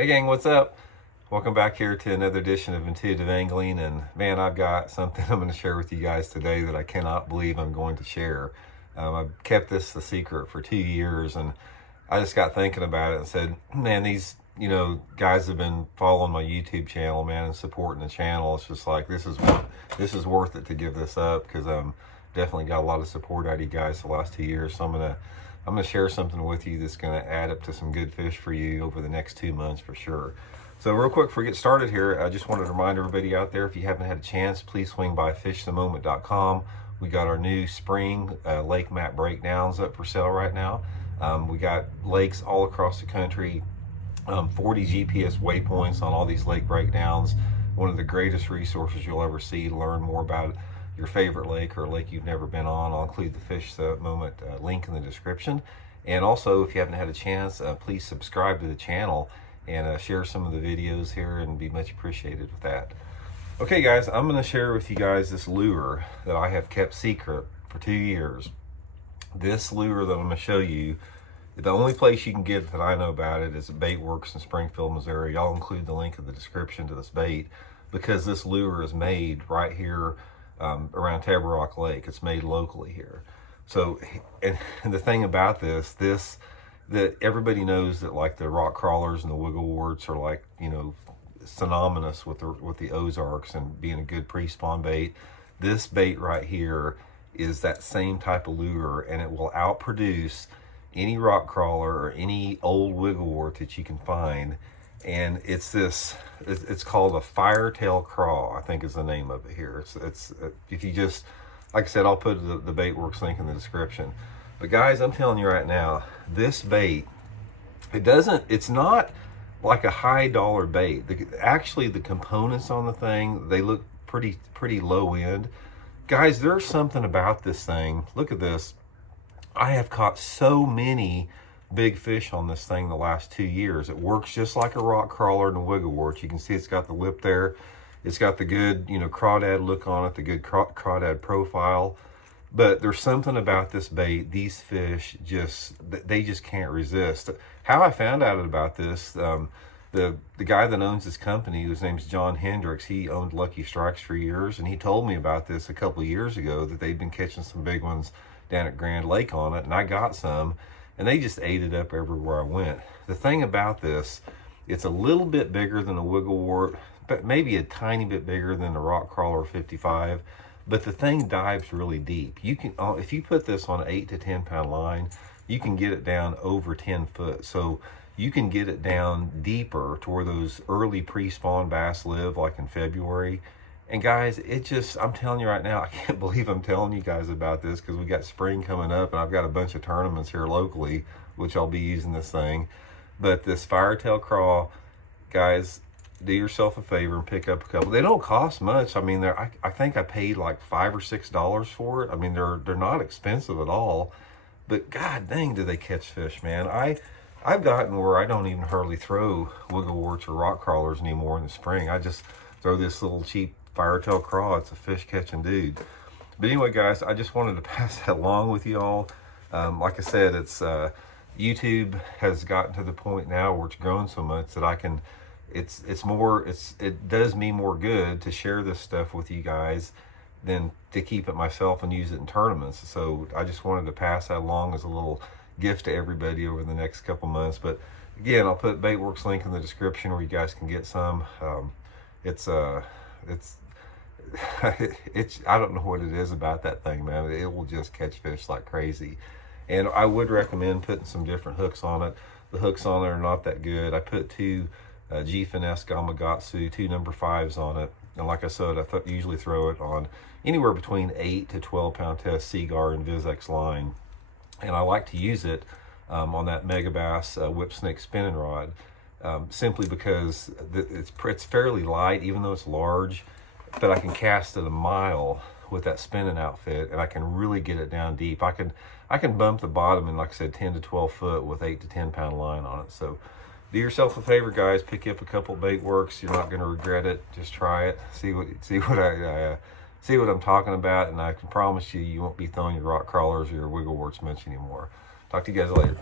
Hey gang, what's up? Welcome back here to another edition of Intuitive Angling, and man, I've got something I'm going to share with you guys today that I cannot believe I'm going to share. I've kept this a secret for 2 years, and I just got thinking about it and said, man, these guys have been following my YouTube channel, man, and supporting the channel. It's just like this is worth it to give this up, because definitely got a lot of support out of you guys the last 2 years. So I'm gonna share something with you that's gonna add up to some good fish for you over the next 2 months for sure. So real quick, before we get started here, I just wanted to remind everybody out there, if you haven't had a chance, please swing by fishthemoment.com. We got our new spring lake map breakdowns up for sale right now. We got lakes all across the country, 40 GPS waypoints on all these lake breakdowns. One of the greatest resources you'll ever see to learn more about your favorite lake or a lake you've never been on. I'll include the Fish the Moment link in the description. And also, if you haven't had a chance, please subscribe to the channel and share some of the videos here, and be much appreciated with that. Okay guys, I'm going to share with you guys this lure that I have kept secret for 2 years. This lure that I'm going to show you, the only place you can get it that I know about it is at Bait Works in Springfield, Missouri. I'll include the link in the description to this bait, because this lure is made right here around Table Rock Lake. It's made locally here. So, and the thing about this, that everybody knows that like the rock crawlers and the wiggle warts are like, synonymous with the Ozarks and being a good pre-spawn bait. This bait right here is that same type of lure, and it will outproduce any rock crawler or any old wiggle wart that you can find. And it's called a firetail craw, I think is the name of it here. It's if you just, like I said, I'll put the Bait Works link in the description. But guys, I'm telling you right now, this bait, it's not like a high dollar bait. Actually, the components on the thing, they look pretty low end. Guys, there's something about this thing. Look at this. I have caught so many big fish on this thing the last 2 years. It works just like a rock crawler and a wiggle wart. You can see it's got the lip there. It's got the good, crawdad look on it, the good crawdad profile. But there's something about this bait, these fish they just can't resist. How I found out about this, the guy that owns this company, whose name's John Hendricks, he owned Lucky Strikes for years, and he told me about this a couple of years ago, that they'd been catching some big ones down at Grand Lake on it, and I got some, and they just ate it up everywhere I went. The thing about this, it's a little bit bigger than a wiggle wart, but maybe a tiny bit bigger than the rock crawler 55, but the thing dives really deep. You can, if you put this on an 8 to 10 pound line, you can get it down over 10 foot. So you can get it down deeper to where those early pre-spawn bass live, like in February. And guys, I'm telling you right now, I can't believe I'm telling you guys about this, because we got spring coming up, and I've got a bunch of tournaments here locally, which I'll be using this thing. But this firetail craw, guys, do yourself a favor and pick up a couple. They don't cost much. I mean, I think I paid like $5 or $6 for it. I mean, they're not expensive at all. But god dang, do they catch fish, man. I've gotten where I don't even hardly throw wiggle warts or rock crawlers anymore in the spring. I just throw this little cheap firetail craw. It's a fish catching dude. But anyway, guys, I just wanted to pass that along with you all. Like I said, it's YouTube has gotten to the point now where it's grown so much that I can, it does me more good to share this stuff with you guys than to keep it myself and use it in tournaments. So I just wanted to pass that along as a little gift to everybody over the next couple months. But again, I'll put Bait Works link in the description where you guys can get some. It's I don't know what it is about that thing, man. It will just catch fish like crazy. And I would recommend putting some different hooks on it. The hooks on it are not that good. I put two G-Finesse Gamakatsu, 2 number 5s on it. And like I said, I usually throw it on anywhere between 8 to 12 pound test Seagar and VizX line. And I like to use it on that Megabass Whip Snake spinning rod, simply because it's fairly light, even though it's large, but I can cast it a mile with that spinning outfit, and I can really get it down deep. I can bump the bottom in, like I said, 10 to 12 foot with 8 to 10 pound line on it. So do yourself a favor, guys. Pick up a couple Bait Works. You're not going to regret it. Just try it. See what I'm talking about, and I can promise you, you won't be throwing your rock crawlers or your wiggle warts much anymore. Talk to you guys later.